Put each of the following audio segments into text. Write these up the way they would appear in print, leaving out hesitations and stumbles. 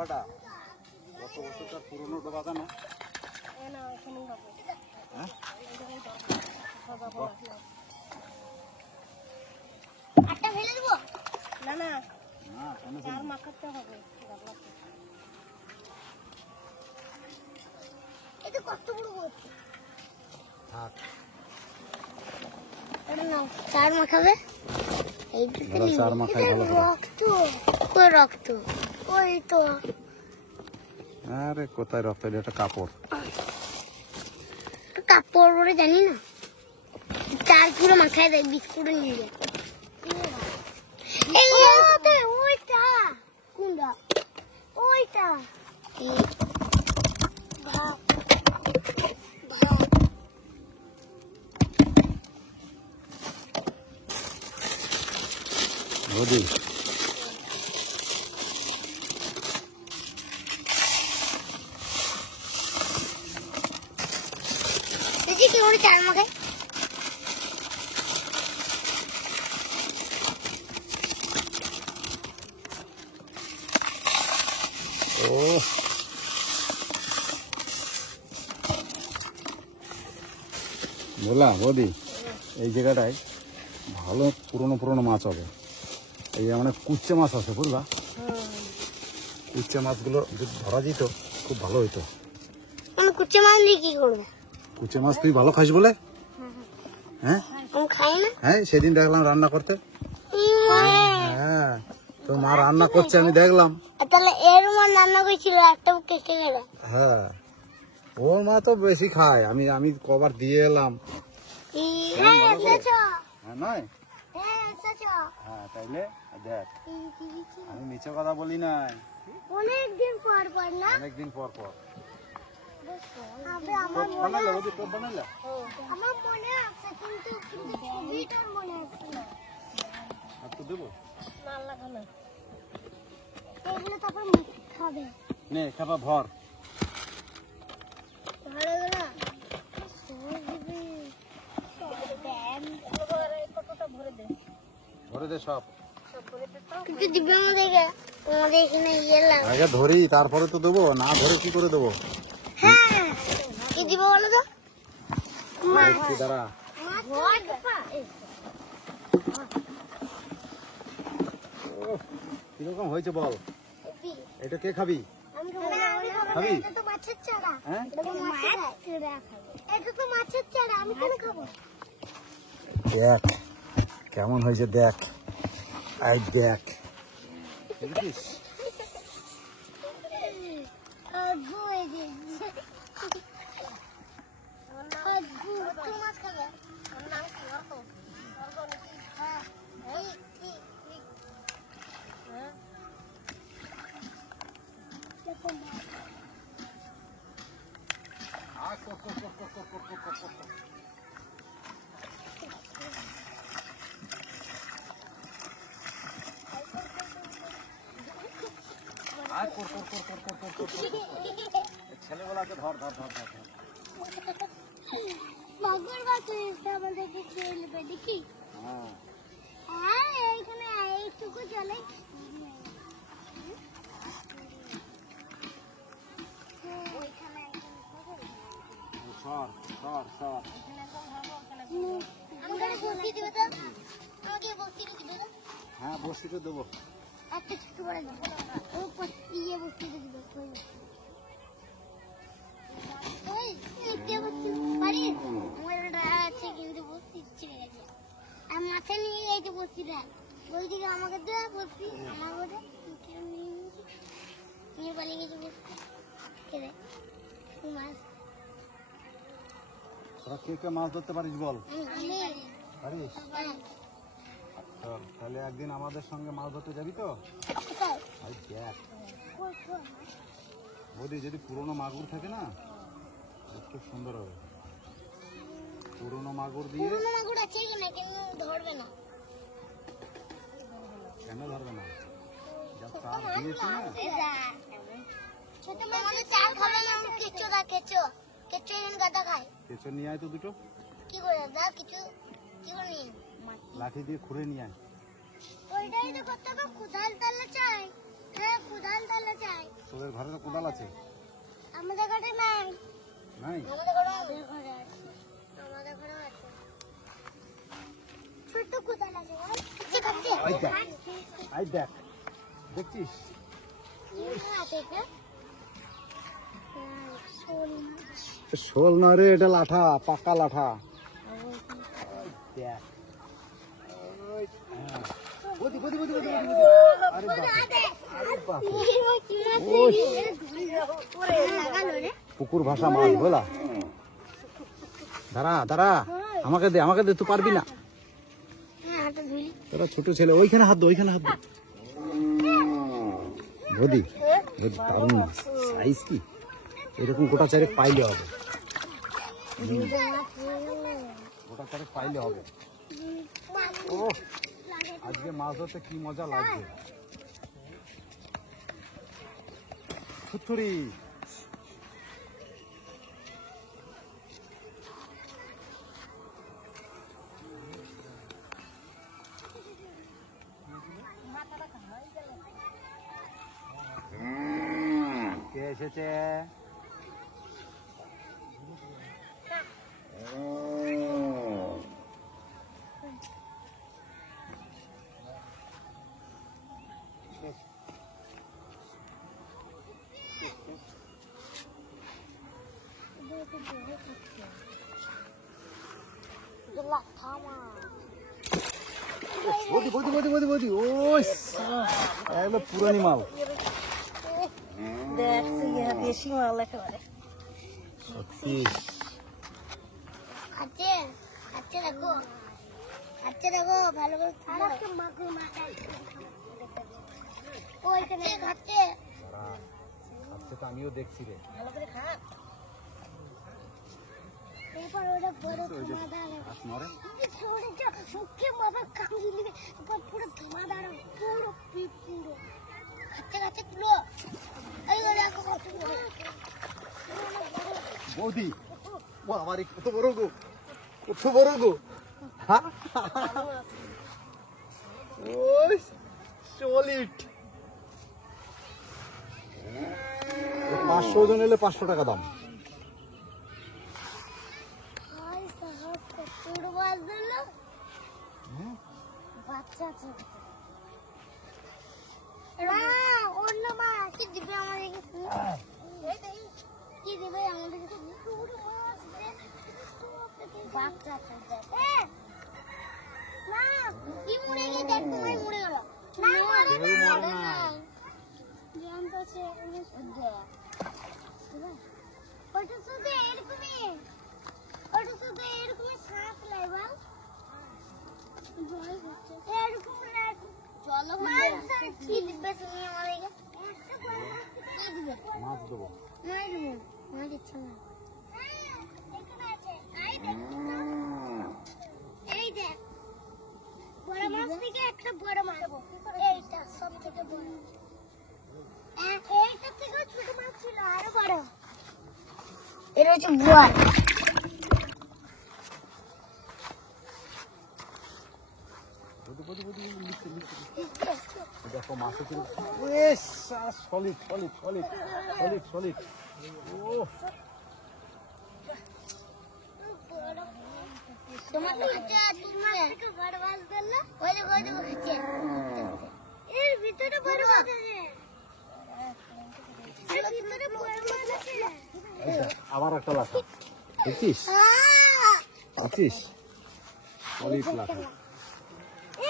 ডোবাটা কত বছরটার পুরনো ডোবা কেন? চার মাখাবে রক্ত ওই তো। আরে কোথায় রক্ত? এটা কাপড়। কাপড় বলে জানি না, চার পুরো মাখায় দেয় বিস্কুট নিয়ে যায়। ওইটা কোনটা? ওইটা বৌদি দেখি কি করে চার মাখায়। ও বললাম বৌদি, এই জায়গাটায় ভালো পুরনো পুরনো মাছ হবে। এই মানে কুচ্চে মাছ আছে বুঝলা, কুচ্চে মাছগুলো যদি ধরা যেত খুব ভালো হইতো। কুচ্চে মাছ দিয়ে কি করবে? কুচ্চে মাছ তুই ভালো খাস বলে? হ্যাঁ খাই না। হ্যাঁ সেদিন দেখলাম রান্না করতে। হ্যাঁ তোর মা রান্না করছে আমি দেখলাম। তাহলে এর মা রান্না করেছিল একটা কেটে গেল। হ্যাঁ ওর মা তো বেশি খায়, আমি আমি কবার দিয়ে এলাম। নয় হ্যাঁ তাইলে দেখ আমি মিছে কথা বলি নাই। অনেকদিন পর পর না, অনেকদিন পর পর আমার বানাইলে বৌদি, তোর বানাইলে মনে আছে কিন্তু ছবিটা মনে আছে না। আর তো দেবো এগুলো তারপর খাবে। নে খাবা ভর। ভালো গেল ভরে দে সব। কিন্তু দিবে আমাদের এখানে এলাম। আগে ধরি তারপরে তো দেবো, না ধরে কি করে দেবো? হ্যাঁ কি দিব বলো তো? একটু দাঁড়া। কিরকম হয়েছে বল? এটা কে খাবি? খাবি? হ্যাঁ দেখ কেমন হয়েছে, দেখ এই দেখ দেখছিস? ছেলেবেলাকে ধর ধর ধর ধর মগর গাছ আমাদেরকে খেয়ে নেবে দেখি। হ্যাঁ এইখানে এইটুকু চলে। সর সর সর। হ্যাঁ বসিতে দেবো। একটা ছোট করে দেবো, ইয়ে বসিয়ে দেবো। আছে কিন্তু বসতে ইচ্ছে গেছে। আর মাথা নিয়ে গেছে বসিটা, বলছি আমাকে দেওয়া বসি আমার বলে নিয়ে পালিয়ে গেছে বসতে। মাছ তোরা কে কে মাছ ধরতে পারিস বল? পারিস? চল তাহলে একদিন আমাদের সঙ্গে মাছ ধরতে যাবি তো? দেখ বৌদি, যদি পুরোনো মাগুর থাকে না খুব সুন্দর হবে। পুরোনো মাগুর দিয়ে মাগুর আছে কিনা কিন্তু ধরবে না। কেন ধরবে না? যা চার দিয়েছি না ছোট মাছ চার খাবে না। কেঁচো দা, কেঁচো কেঁচো এনে গাদা খায়। কেঁচো নিয়ে আয় তো দুটো। কি করে দা? কিছু কি করে নিয়ে লাঠি দিয়ে খুঁড়ে নিয়ে আয়। ওইটাই তো করতে হবে, কোদাল তালে চাই। হ্যাঁ কোদাল তাহলে চাই। তোদের ঘরে তো কোদাল আছে? আমাদের ঘরে নাই। নাই? আমাদের ঘরে আছে। আমাদের ঘরে আছে। ছোট কোদাল আছে বল। এই দেখ, এই দেখ, দেখছিস? শোল না রে, এটা লাঠা, পাকা লাঠা। দেখ, বদি বদি বদি বদি বদি। আরে বাপ, পুকুর ভাষা মাছ বলা। দাঁড়া দাঁড়া, আমাকে দে, আমাকে দে, তুই পারবি না। তোরা ছোট ছেলে, ওইখানে হাত দে, ওইখানে হাত দে। বদি, বদি দারুণ মাছ, সাইজ কি এরকম গোটা চারেক পাইলে হবে। গোটা চারেক পাইলে হবে। ও আজকে মাছ ধরতে কি মজা লাগবে। থুতথুরি, কে এসেছে? বদি বদি বদি বদি বদি, ও একদম পুরানি মাল। দেখছি দেশি মাল একেবারে। সত্যি আছে আছে দেখো, আছে দেখো ভালো করে খারাপ মাগুর মাথা ওইখানে আছে। আজকে তো আমিও দেখছি রে। ভালো করে খা। এরপর ওটা বড় ধুমাদার আসমারে ছোট ছোট মুখে মাথা কামড়ে এরপর পুরো ধুমাদার পুরো পুরো খাচ্ছে খাচ্ছে পুরো। এই দেখো কত বড়। বৌদি, ও আমার কত বড় গো, কত বড় গো। ওই সলিড। 500 ওজন এলে 500 টাকা দাম। হাই সাহাব কত মাছ দিলো। বাচ্চা আছে না, অন্য মাছ কি দিবে আমাদেরকে? কি দিবে আমাদেরকে? বাচ্চা আছে না, কি মরে গেছে? দেখ তোমায় মরে গেল না, মরে না জ্যান্ত আছে। ওটা শুধু এরকমই, ওটা শুধু এরকমই শ্বাস লাই বল। জল হচ্ছে এরকম না, চলো কি দিবে তুমি আমাদেরকে? একটা বড় মাছ কি দিবে? মাছ দেবো। মাছ দেবো, মাছ ইচ্ছা না। এখানে আছে, এই দেখ বড় মাছ থেকে একটা বড় মাছ দেবো। এইটা সব থেকে বড়, এইটা থেকে ছোট মাছ ছিল আরো বড়। এটা হচ্ছে বোয়াল। দেখো মাছ solid solid solid solid solid. ও তোমার থেকে বড় মাছ ধরলো, ওই যে ওই যে হচ্ছে এর ভিতরে বড় মাছ আছে, এর ভিতরে বড় মাছ আছে। আবার একটা লাঠা দেখছিস, আছিস সলিড লাঠা।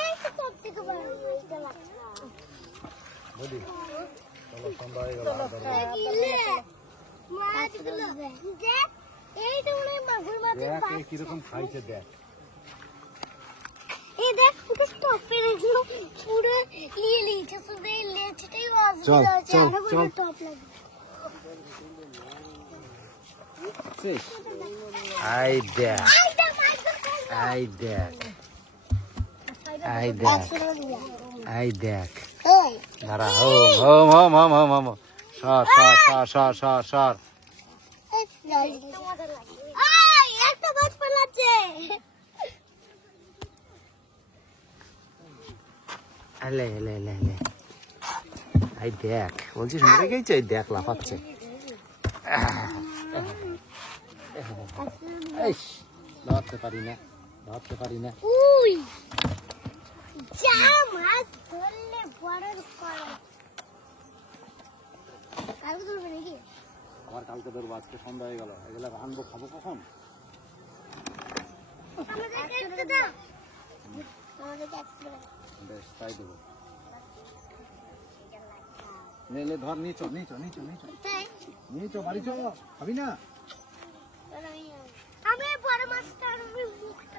এই তো সব থেকে বড় মাছটা লাগছে। বলি চলো, সন্ধ্যা হয়ে গেল। গিলে মাছগুলো দেখ, এইটা মনে হয় মাগুর মাছের দেখ বাচ্চা। কিরকম খাইছে দেখ। এই দেখ পুরো টপে রাখলো, পুরো নিয়ে নিয়েছে, শুধু এই লেজটাই মাছ চল, আছে, চল, আরো বড় চল। টপ লাগবে। আই দেখ, আই দেখ, আই দেখ, আই দেখ। দাঁড়া, home home home home home home. সর সর সর সর সর সর। একটা মাছ পালাচ্ছে। আলে আলে আলে আলে এই দেখ, বলছিস মরে গেছে, এই দেখ লাফাচ্ছে। ইস, ধরতে পারি না, ধরতে পারি না। উই যা মাছ ধরলে বড় করে কালকে ধরবে নাকি? আবার কালকে ধরবো, আজকে সন্ধ্যা হয়ে গেল, এগুলো রানবো, খাবো কখন? আমাদেরকে একটু দাও, আমাদেরকে একটু দাও। বেশ, তাই দেবো। নে, ধর, নিচো নিচো নিচো নিচো তাই নিচো, বাড়ি চো, খাবি না? আমি বড় মাছটা আর আমি মুখটা